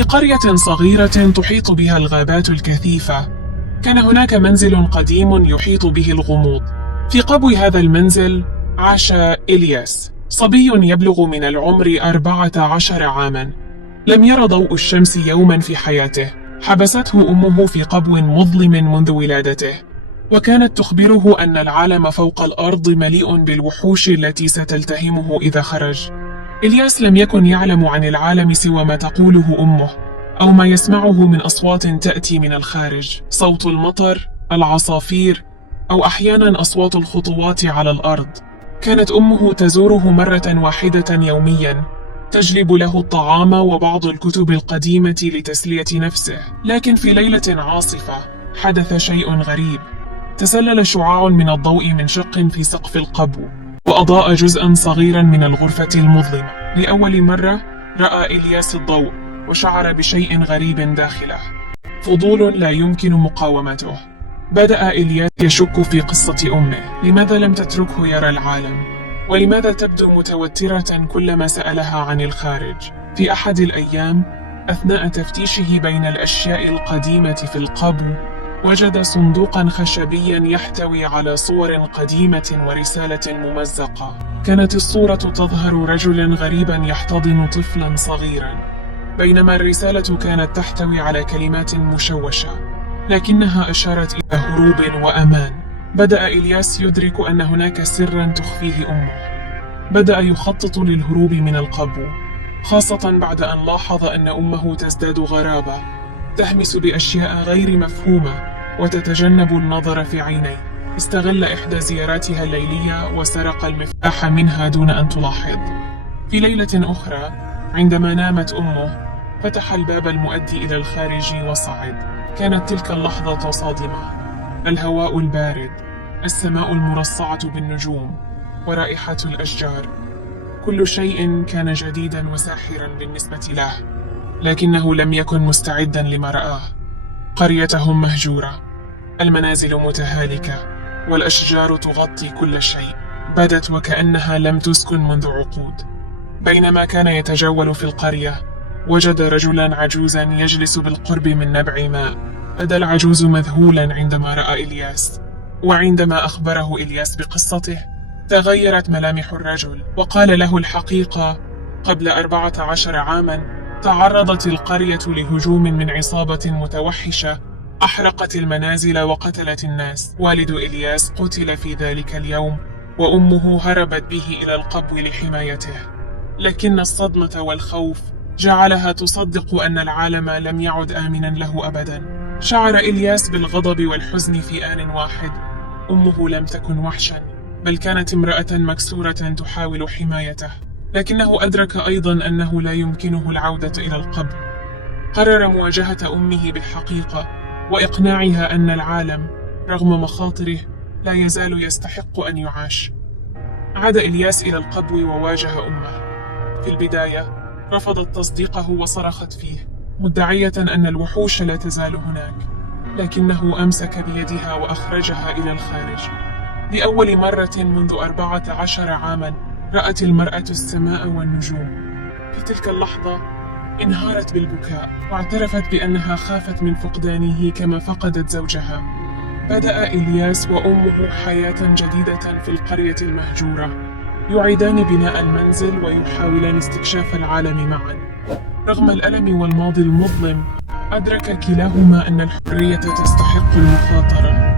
في قرية صغيرة تحيط بها الغابات الكثيفة، كان هناك منزل قديم يحيط به الغموض. في قبو هذا المنزل عاش إلياس، صبي يبلغ من العمر 14 عاما. لم ير ضوء الشمس يوما في حياته. حبسته أمه في قبو مظلم منذ ولادته، وكانت تخبره أن العالم فوق الأرض مليء بالوحوش التي ستلتهمه إذا خرج. إلياس لم يكن يعلم عن العالم سوى ما تقوله أمه، أو ما يسمعه من أصوات تأتي من الخارج، صوت المطر، العصافير، أو أحيانا أصوات الخطوات على الأرض. كانت أمه تزوره مرة واحدة يوميا، تجلب له الطعام وبعض الكتب القديمة لتسلية نفسه. لكن في ليلة عاصفة حدث شيء غريب. تسلل شعاع من الضوء من شق في سقف القبو، وأضاء جزءا صغيرا من الغرفة المظلمة. لأول مرة رأى إلياس الضوء، وشعر بشيء غريب داخله، فضول لا يمكن مقاومته. بدأ إلياس يشك في قصة أمه. لماذا لم تتركه يرى العالم؟ ولماذا تبدو متوترة كلما سألها عن الخارج؟ في أحد الأيام، أثناء تفتيشه بين الأشياء القديمة في القبو، وجد صندوقا خشبيا يحتوي على صور قديمة ورسالة ممزقة. كانت الصورة تظهر رجلا غريبا يحتضن طفلا صغيرا، بينما الرسالة كانت تحتوي على كلمات مشوشة، لكنها أشارت إلى هروب وأمان. بدأ إلياس يدرك أن هناك سرا تخفيه أمه. بدأ يخطط للهروب من القبو، خاصة بعد أن لاحظ أن أمه تزداد غرابة، تهمس بأشياء غير مفهومة وتتجنب النظر في عينيه. استغل إحدى زياراتها الليلية وسرق المفتاح منها دون أن تلاحظ. في ليلة أخرى عندما نامت أمه، فتح الباب المؤدي إلى الخارج وصعد. كانت تلك اللحظة صادمة. الهواء البارد، السماء المرصعة بالنجوم، ورائحة الأشجار، كل شيء كان جديدا وساحرا بالنسبة له. لكنه لم يكن مستعدا لما رآه. قريتهم مهجورة، المنازل متهالكة، والأشجار تغطي كل شيء. بدت وكأنها لم تسكن منذ عقود. بينما كان يتجول في القرية، وجد رجلا عجوزا يجلس بالقرب من نبع ماء. بدا العجوز مذهولا عندما رأى إلياس، وعندما أخبره إلياس بقصته تغيرت ملامح الرجل وقال له الحقيقة. قبل 14 عاما تعرضت القرية لهجوم من عصابة متوحشة، أحرقت المنازل وقتلت الناس. والد إلياس قتل في ذلك اليوم، وأمه هربت به إلى القبو لحمايته. لكن الصدمة والخوف جعلها تصدق أن العالم لم يعد آمنا له أبدا. شعر إلياس بالغضب والحزن في آن واحد. أمه لم تكن وحشا، بل كانت امرأة مكسورة تحاول حمايته. لكنه أدرك أيضا أنه لا يمكنه العودة إلى القبر. قرر مواجهة أمه بالحقيقة، وإقناعها أن العالم رغم مخاطره لا يزال يستحق أن يعاش. عاد إلياس إلى القبو وواجه أمه. في البداية رفضت تصديقه وصرخت فيه، مدعية أن الوحوش لا تزال هناك. لكنه أمسك بيدها وأخرجها إلى الخارج. لأول مرة منذ 14 عاما رأت المرأة السماء والنجوم. في تلك اللحظة انهارت بالبكاء، واعترفت بأنها خافت من فقدانه كما فقدت زوجها. بدأ إلياس وأمه حياة جديدة في القرية المهجورة، يعيدان بناء المنزل ويحاولان استكشاف العالم معا. رغم الألم والماضي المظلم، أدرك كلاهما أن الحرية تستحق المخاطرة.